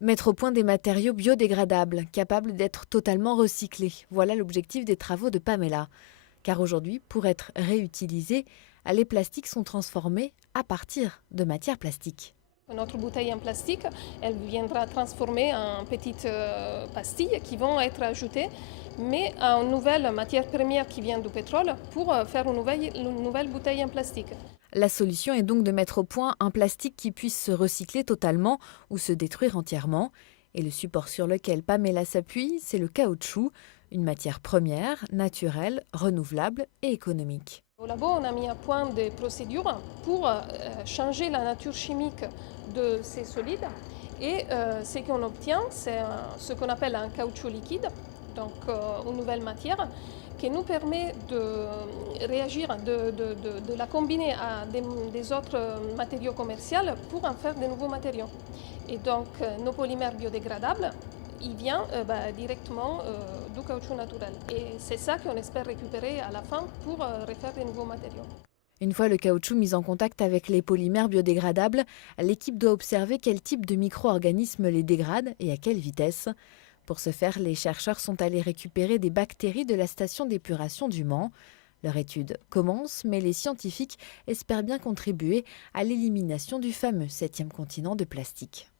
Mettre au point des matériaux biodégradables, capables d'être totalement recyclés. Voilà l'objectif des travaux de Pamela. Car aujourd'hui, pour être réutilisés, les plastiques sont transformés à partir de matières plastiques. Notre bouteille en plastique, elle viendra transformer en petites pastilles qui vont être ajoutées, mais en nouvelle matière première qui vient du pétrole pour faire une nouvelle bouteille en plastique. La solution est donc de mettre au point un plastique qui puisse se recycler totalement ou se détruire entièrement. Et le support sur lequel Pamela s'appuie, c'est le caoutchouc, une matière première, naturelle, renouvelable et économique. Au labo, on a mis à point des procédures pour changer la nature chimique de ces solides. Et ce qu'on obtient, c'est ce qu'on appelle un caoutchouc liquide, donc une nouvelle matière, qui nous permet de réagir, de la combiner à des autres matériaux commerciaux pour en faire de nouveaux matériaux. Et donc, nos polymères biodégradables, il vient directement du caoutchouc naturel. Et c'est ça qu'on espère récupérer à la fin pour refaire de nouveaux matériaux. Une fois le caoutchouc mis en contact avec les polymères biodégradables, l'équipe doit observer quel type de micro-organismes les dégradent et à quelle vitesse. Pour ce faire, les chercheurs sont allés récupérer des bactéries de la station d'épuration du Mans. Leur étude commence, mais les scientifiques espèrent bien contribuer à l'élimination du fameux septième continent de plastique.